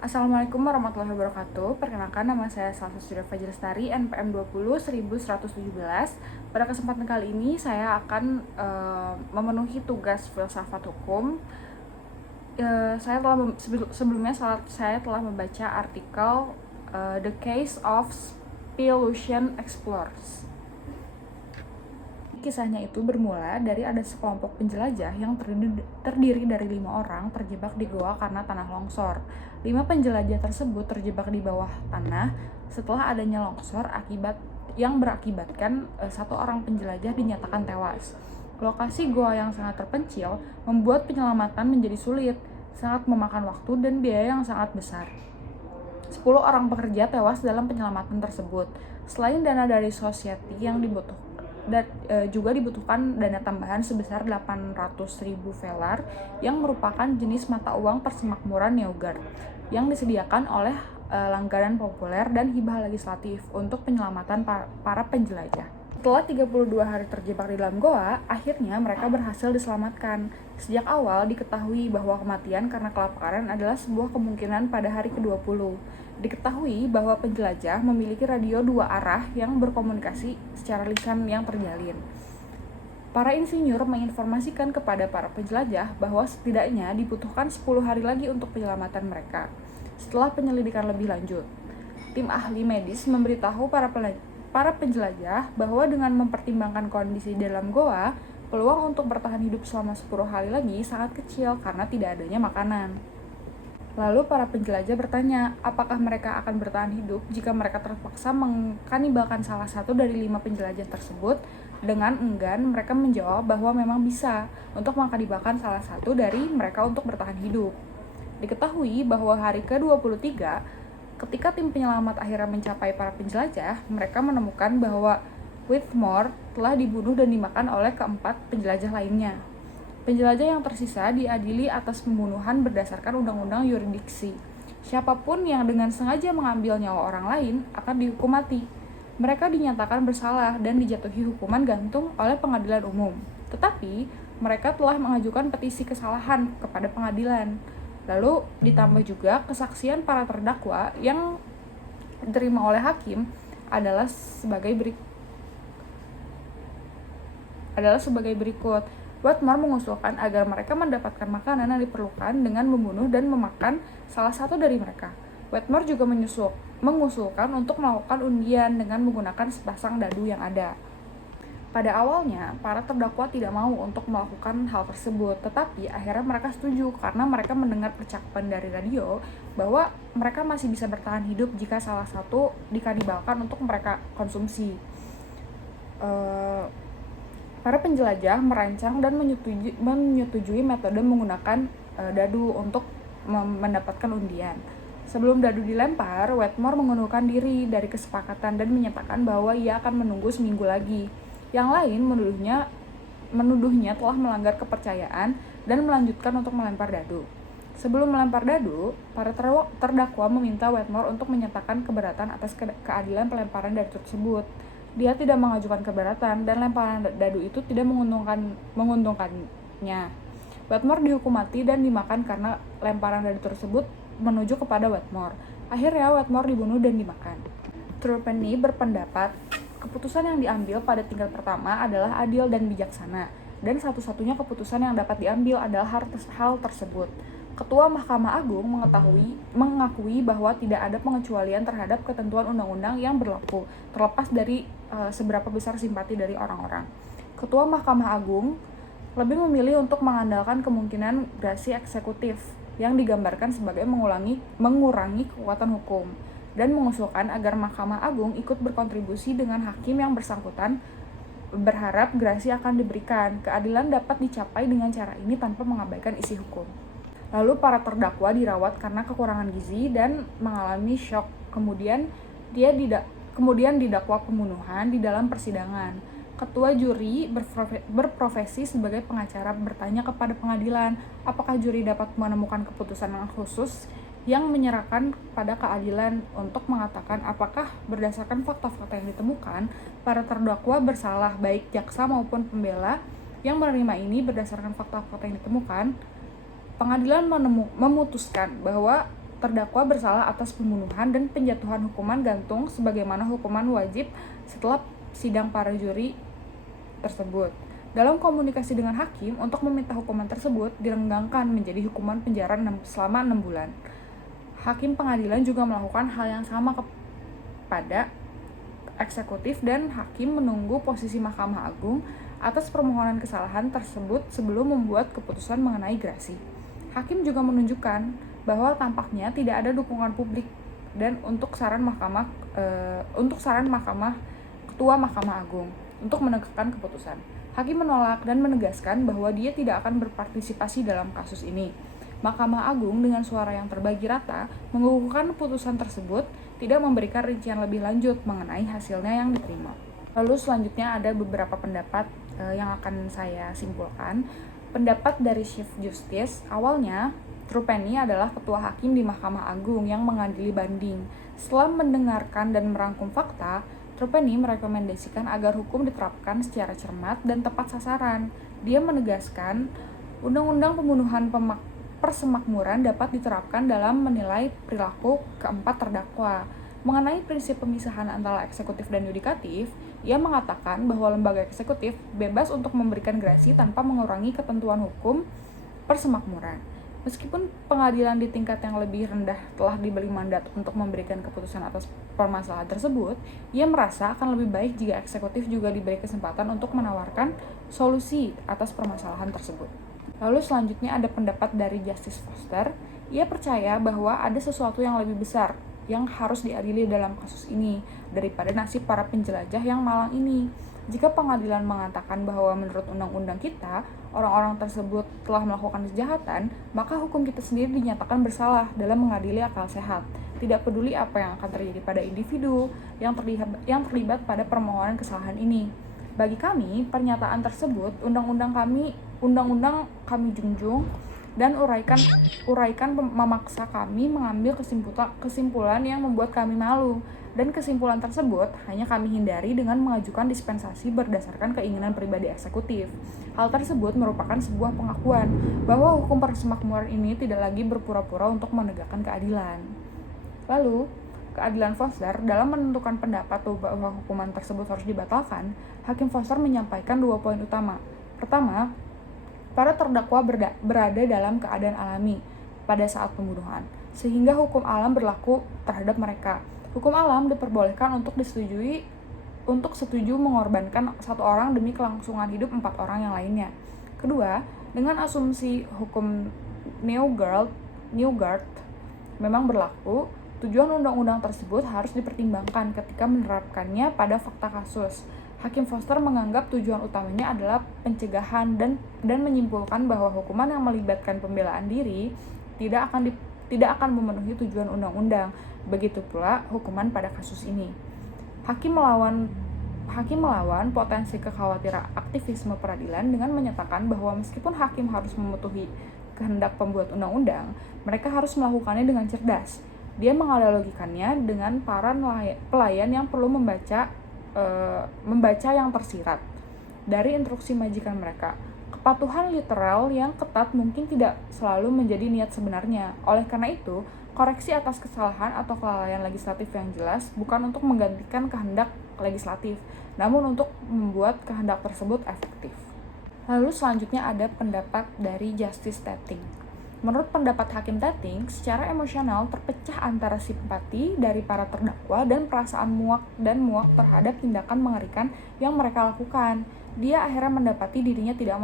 Assalamualaikum warahmatullahi wabarakatuh. Perkenalkan, nama saya Salsa Surya Fajr Lestari, NPM 20 1117. Pada kesempatan kali ini saya akan memenuhi tugas filsafat hukum. Sebelumnya saya telah membaca artikel The Case of Spillution Explorers. Kisahnya itu bermula dari ada sekelompok penjelajah yang terdiri dari 5 orang terjebak di goa karena tanah longsor. 5 penjelajah tersebut terjebak di bawah tanah setelah adanya longsor yang berakibatkan 1 orang penjelajah dinyatakan tewas. Lokasi goa yang sangat terpencil membuat penyelamatan menjadi sulit, sangat memakan waktu dan biaya yang sangat besar. 10 orang pekerja tewas dalam penyelamatan tersebut. Selain dana dari society yang juga dibutuhkan dana tambahan sebesar 800.000 velar yang merupakan jenis mata uang persemakmuran Neugard yang disediakan oleh langganan populer dan hibah legislatif untuk penyelamatan para penjelajah. Setelah 32 hari terjebak di dalam goa, akhirnya mereka berhasil diselamatkan. Sejak awal diketahui bahwa kematian karena kelaparan adalah sebuah kemungkinan pada hari ke-20. Diketahui bahwa penjelajah memiliki radio 2 arah yang berkomunikasi secara lisan yang terjalin. Para insinyur menginformasikan kepada para penjelajah bahwa setidaknya dibutuhkan 10 hari lagi untuk penyelamatan mereka. Setelah penyelidikan lebih lanjut, tim ahli medis memberitahu para penjelajah bahwa dengan mempertimbangkan kondisi dalam goa, peluang untuk bertahan hidup selama 10 hari lagi sangat kecil karena tidak adanya makanan. Lalu para penjelajah bertanya, apakah mereka akan bertahan hidup jika mereka terpaksa mengkanibalkan salah satu dari 5 penjelajah tersebut? Dengan enggan, mereka menjawab bahwa memang bisa untuk mengkanibalkan salah satu dari mereka untuk bertahan hidup. Diketahui bahwa hari ke-23, ketika tim penyelamat akhirnya mencapai para penjelajah, mereka menemukan bahwa Whitmore telah dibunuh dan dimakan oleh keempat penjelajah lainnya. Penjelajah yang tersisa diadili atas pembunuhan berdasarkan undang-undang yurisdiksi. Siapapun yang dengan sengaja mengambil nyawa orang lain akan dihukum mati. Mereka dinyatakan bersalah dan dijatuhi hukuman gantung oleh pengadilan umum. Tetapi, mereka telah mengajukan petisi kesalahan kepada pengadilan. Lalu ditambah juga kesaksian para terdakwa yang diterima oleh hakim adalah sebagai berikut. Whitmore mengusulkan agar mereka mendapatkan makanan yang diperlukan dengan membunuh dan memakan salah satu dari mereka. Whitmore juga mengusulkan untuk melakukan undian dengan menggunakan sepasang dadu yang ada. Pada awalnya, para terdakwa tidak mau untuk melakukan hal tersebut, tetapi akhirnya mereka setuju karena mereka mendengar percakapan dari radio bahwa mereka masih bisa bertahan hidup jika salah satu dikanibalkan untuk mereka konsumsi. Para penjelajah merancang dan menyetujui metode menggunakan dadu untuk mendapatkan undian. Sebelum dadu dilempar, Whitmore mengundurkan diri dari kesepakatan dan menyatakan bahwa ia akan menunggu seminggu lagi. Yang lain menuduhnya telah melanggar kepercayaan dan melanjutkan untuk melempar dadu. Sebelum melempar dadu, para terdakwa meminta Whitmore untuk menyatakan keberatan atas keadilan pelemparan dadu tersebut. Dia tidak mengajukan keberatan dan lemparan dadu itu tidak menguntungkannya. Whitmore dihukum mati dan dimakan karena lemparan dadu tersebut menuju kepada Whitmore. Akhirnya Whitmore dibunuh dan dimakan. Trupany berpendapat keputusan yang diambil pada tingkat pertama adalah adil dan bijaksana, dan satu-satunya keputusan yang dapat diambil adalah hal tersebut. Ketua Mahkamah Agung mengakui bahwa tidak ada pengecualian terhadap ketentuan undang-undang yang berlaku, terlepas dari seberapa besar simpati dari orang-orang. Ketua Mahkamah Agung lebih memilih untuk mengandalkan kemungkinan grasi eksekutif yang digambarkan sebagai mengurangi kekuatan hukum, dan mengusulkan agar Mahkamah Agung ikut berkontribusi dengan hakim yang bersangkutan, berharap grasi akan diberikan. Keadilan dapat dicapai dengan cara ini tanpa mengabaikan isi hukum. Lalu para terdakwa dirawat karena kekurangan gizi dan mengalami shock. Kemudian didakwa pembunuhan di dalam persidangan. Ketua juri berprofesi sebagai pengacara bertanya kepada pengadilan, apakah juri dapat menemukan keputusan yang khusus yang menyerahkan pada keadilan untuk mengatakan apakah berdasarkan fakta-fakta yang ditemukan, para terdakwa bersalah, baik jaksa maupun pembela yang menerima ini berdasarkan fakta-fakta yang ditemukan. Pengadilan memutuskan bahwa terdakwa bersalah atas pembunuhan dan penjatuhan hukuman gantung sebagaimana hukuman wajib setelah sidang para juri tersebut. Dalam komunikasi dengan hakim untuk meminta hukuman tersebut direnggangkan menjadi hukuman penjara selama 6 bulan. Hakim pengadilan juga melakukan hal yang sama kepada eksekutif dan hakim menunggu posisi Mahkamah Agung atas permohonan kesalahan tersebut sebelum membuat keputusan mengenai gerasi. Hakim juga menunjukkan bahwa tampaknya tidak ada dukungan publik dan untuk saran Ketua Mahkamah Agung untuk menegakkan keputusan. Hakim menolak dan menegaskan bahwa dia tidak akan berpartisipasi dalam kasus ini. Mahkamah Agung dengan suara yang terbagi rata mengukuhkan putusan tersebut, tidak memberikan rincian lebih lanjut mengenai hasilnya yang diterima. Lalu selanjutnya ada beberapa pendapat yang akan saya simpulkan. Pendapat dari Chief Justice, awalnya Trupeni adalah ketua hakim di Mahkamah Agung yang mengadili banding. Setelah mendengarkan dan merangkum fakta, Trupeni merekomendasikan agar hukum diterapkan secara cermat dan tepat sasaran. Dia menegaskan, undang-undang pembunuhan persemakmuran dapat diterapkan dalam menilai perilaku keempat terdakwa. Mengenai prinsip pemisahan antara eksekutif dan yudikatif, ia mengatakan bahwa lembaga eksekutif bebas untuk memberikan gerasi tanpa mengurangi ketentuan hukum persemakmuran. Meskipun pengadilan di tingkat yang lebih rendah telah diberi mandat untuk memberikan keputusan atas permasalahan tersebut, ia merasa akan lebih baik jika eksekutif juga diberi kesempatan untuk menawarkan solusi atas permasalahan tersebut. Lalu selanjutnya ada pendapat dari Justice Foster. Ia percaya bahwa ada sesuatu yang lebih besar yang harus diadili dalam kasus ini daripada nasib para penjelajah yang malang ini. Jika pengadilan mengatakan bahwa menurut undang-undang kita, orang-orang tersebut telah melakukan kejahatan, maka hukum kita sendiri dinyatakan bersalah dalam mengadili akal sehat. Tidak peduli apa yang akan terjadi pada individu yang terlibat pada permohonan kesalahan ini. Bagi kami, pernyataan tersebut undang-undang kami junjung dan uraikan memaksa kami mengambil kesimpulan yang membuat kami malu, dan kesimpulan tersebut hanya kami hindari dengan mengajukan dispensasi berdasarkan keinginan pribadi eksekutif. Hal tersebut merupakan sebuah pengakuan bahwa hukum persemakmuran ini tidak lagi berpura-pura untuk menegakkan keadilan. Lalu, keadilan Foster dalam menentukan pendapat bahwa hukuman tersebut harus dibatalkan, Hakim Foster menyampaikan 2 poin utama. Pertama, para terdakwa berada dalam keadaan alami pada saat pembunuhan, sehingga hukum alam berlaku terhadap mereka. Hukum alam diperbolehkan untuk setuju mengorbankan 1 orang demi kelangsungan hidup 4 orang yang lainnya. Kedua, dengan asumsi hukum Neugaard memang berlaku, tujuan undang-undang tersebut harus dipertimbangkan ketika menerapkannya pada fakta kasus. Hakim Foster menganggap tujuan utamanya adalah pencegahan dan menyimpulkan bahwa hukuman yang melibatkan pembelaan diri tidak akan memenuhi tujuan undang-undang. Begitu pula hukuman pada kasus ini. Hakim melawan potensi kekhawatiran aktivisme peradilan dengan menyatakan bahwa meskipun hakim harus mematuhi kehendak pembuat undang-undang, mereka harus melakukannya dengan cerdas. Dia menganalogikannya dengan para pelayan yang perlu membaca yang tersirat dari instruksi majikan mereka. Kepatuhan literal yang ketat mungkin tidak selalu menjadi niat sebenarnya. Oleh karena itu, koreksi atas kesalahan atau kelalaian legislatif yang jelas bukan untuk menggantikan kehendak legislatif, namun untuk membuat kehendak tersebut efektif. Lalu selanjutnya ada pendapat dari Justice Tetting. Menurut pendapat Hakim Tetting, secara emosional terpecah antara simpati dari para terdakwa dan perasaan muak terhadap tindakan mengerikan yang mereka lakukan. Dia akhirnya mendapati dirinya tidak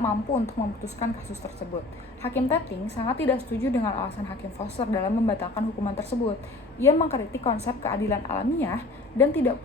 mampu untuk memutuskan kasus tersebut. Hakim Tetting sangat tidak setuju dengan alasan Hakim Foster dalam membatalkan hukuman tersebut. Ia mengkritik konsep keadilan alamiah dan tidak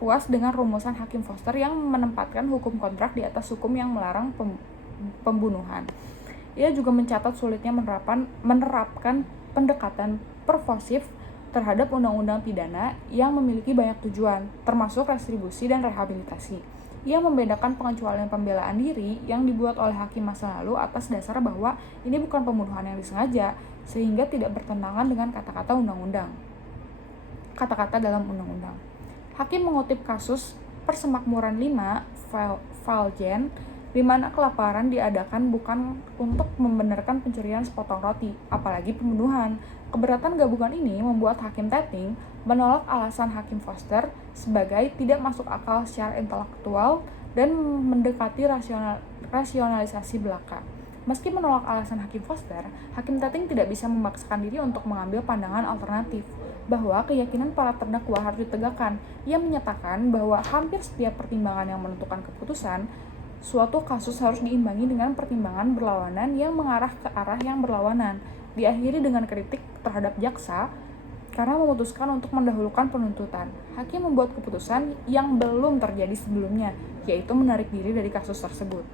puas dengan rumusan Hakim Foster yang menempatkan hukum kontrak di atas hukum yang melarang pembunuhan. Ia juga mencatat sulitnya menerapkan pendekatan pervasif terhadap undang-undang pidana yang memiliki banyak tujuan, termasuk retribusi dan rehabilitasi. Ia membedakan pengecualian pembelaan diri yang dibuat oleh hakim masa lalu atas dasar bahwa ini bukan pembunuhan yang disengaja, sehingga tidak bertentangan dengan kata-kata dalam undang-undang. Hakim mengutip kasus Persemakmuran 5, Valjean, di mana kelaparan diadakan bukan untuk membenarkan pencurian sepotong roti, apalagi pembunuhan. Keberatan gabungan ini membuat Hakim Tating menolak alasan Hakim Foster sebagai tidak masuk akal secara intelektual dan mendekati rasionalisasi belaka. Meski menolak alasan Hakim Foster, Hakim Tating tidak bisa memaksakan diri untuk mengambil pandangan alternatif bahwa keyakinan para terdakwa harus ditegakkan. Ia menyatakan bahwa hampir setiap pertimbangan yang menentukan keputusan suatu kasus harus diimbangi dengan pertimbangan berlawanan yang mengarah ke arah yang berlawanan. Diakhiri dengan kritik terhadap jaksa karena memutuskan untuk mendahulukan penuntutan. Hakim membuat keputusan yang belum terjadi sebelumnya, yaitu menarik diri dari kasus tersebut.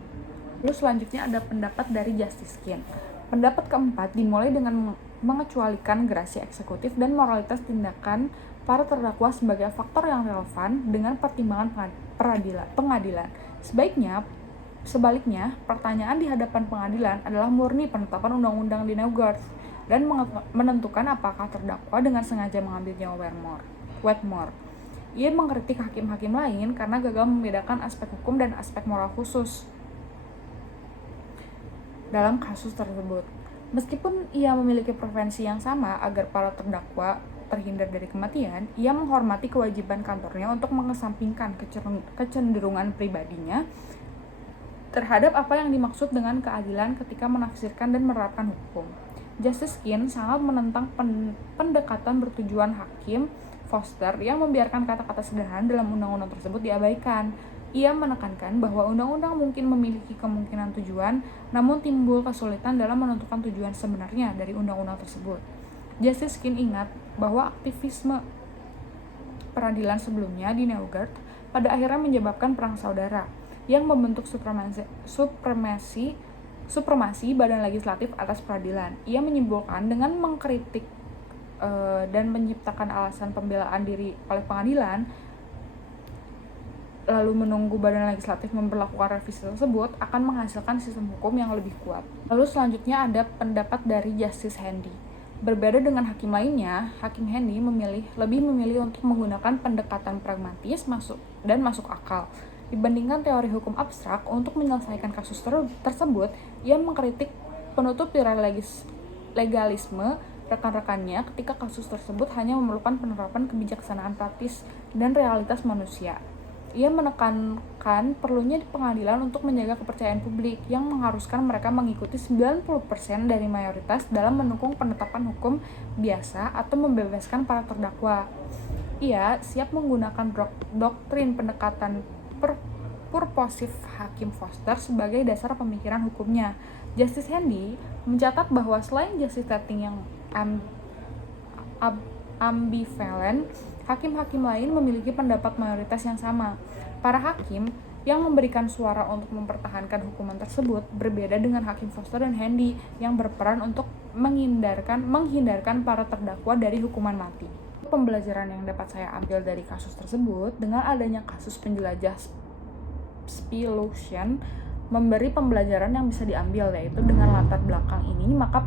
Lalu selanjutnya ada pendapat dari Justice Skin. Pendapat keempat dimulai dengan mengecualikan gerasi eksekutif dan moralitas tindakan para terdakwa sebagai faktor yang relevan dengan pertimbangan pengadilan. Sebaliknya, pertanyaan di hadapan pengadilan adalah murni penetapan undang-undang di Neugarth dan menentukan apakah terdakwa dengan sengaja mengambil nyawa Wetmore. Ia mengkritik hakim-hakim lain karena gagal membedakan aspek hukum dan aspek moral khusus dalam kasus tersebut. Meskipun ia memiliki preferensi yang sama agar para terdakwa terhindar dari kematian, ia menghormati kewajiban kantornya untuk mengesampingkan kecenderungan pribadinya terhadap apa yang dimaksud dengan keadilan ketika menafsirkan dan menerapkan hukum. Justice Skin sangat menentang pendekatan bertujuan Hakim Foster yang membiarkan kata-kata sederhana dalam undang-undang tersebut diabaikan. Ia menekankan bahwa undang-undang mungkin memiliki kemungkinan tujuan, namun timbul kesulitan dalam menentukan tujuan sebenarnya dari undang-undang tersebut. Justice Skin ingat bahwa aktivisme peradilan sebelumnya di Neugarth pada akhirnya menyebabkan perang saudara yang membentuk supremasi badan legislatif atas peradilan. Ia menyimpulkan dengan mengkritik dan menciptakan alasan pembelaan diri oleh pengadilan, lalu menunggu badan legislatif memperlakukan revisi tersebut akan menghasilkan sistem hukum yang lebih kuat. Lalu selanjutnya ada pendapat dari Justice Handy. Berbeda dengan hakim lainnya, Hakim Handy lebih memilih untuk menggunakan pendekatan pragmatis masuk akal. Dibandingkan teori hukum abstrak, untuk menyelesaikan kasus tersebut, ia mengkritik penutup legalisme rekan-rekannya ketika kasus tersebut hanya memerlukan penerapan kebijaksanaan praktis dan realitas manusia. Ia menekankan perlunya pengadilan untuk menjaga kepercayaan publik yang mengharuskan mereka mengikuti 90% dari mayoritas dalam mendukung penetapan hukum biasa atau membebaskan para terdakwa. Ia siap menggunakan doktrin pendekatan purposif Hakim Foster sebagai dasar pemikiran hukumnya. Justice Handy mencatat bahwa selain Justice Tating yang ambivalen, hakim-hakim lain memiliki pendapat mayoritas yang sama. Para hakim yang memberikan suara untuk mempertahankan hukuman tersebut berbeda dengan Hakim Foster dan Handy yang berperan untuk menghindarkan para terdakwa dari hukuman mati. Pembelajaran yang dapat saya ambil dari kasus tersebut, dengan adanya kasus penjelajah Spilutian memberi pembelajaran yang bisa diambil, yaitu dengan latar belakang ini maka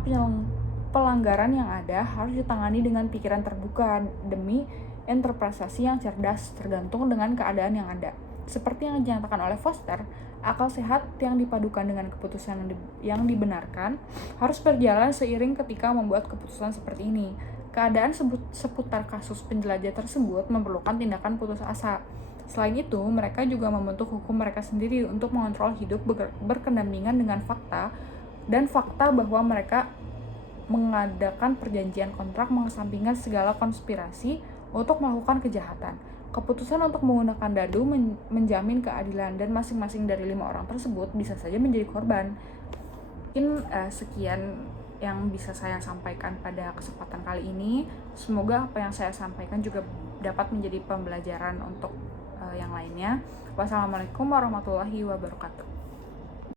pelanggaran yang ada harus ditangani dengan pikiran terbuka demi interpretasi yang cerdas tergantung dengan keadaan yang ada. Seperti yang dinyatakan oleh Foster, akal sehat yang dipadukan dengan keputusan yang dibenarkan harus berjalan seiring ketika membuat keputusan seperti ini. Keadaan seputar kasus penjelajah tersebut memerlukan tindakan putus asa. Selain itu, mereka juga membentuk hukum mereka sendiri untuk mengontrol hidup berkendampingan dengan fakta bahwa mereka mengadakan perjanjian kontrak mengesampingkan segala konspirasi untuk melakukan kejahatan. Keputusan untuk menggunakan dadu menjamin keadilan dan masing-masing dari 5 orang tersebut bisa saja menjadi korban. Mungkin sekian yang bisa saya sampaikan pada kesempatan kali ini. Semoga apa yang saya sampaikan juga dapat menjadi pembelajaran untuk yang lainnya. Wassalamualaikum warahmatullahi wabarakatuh.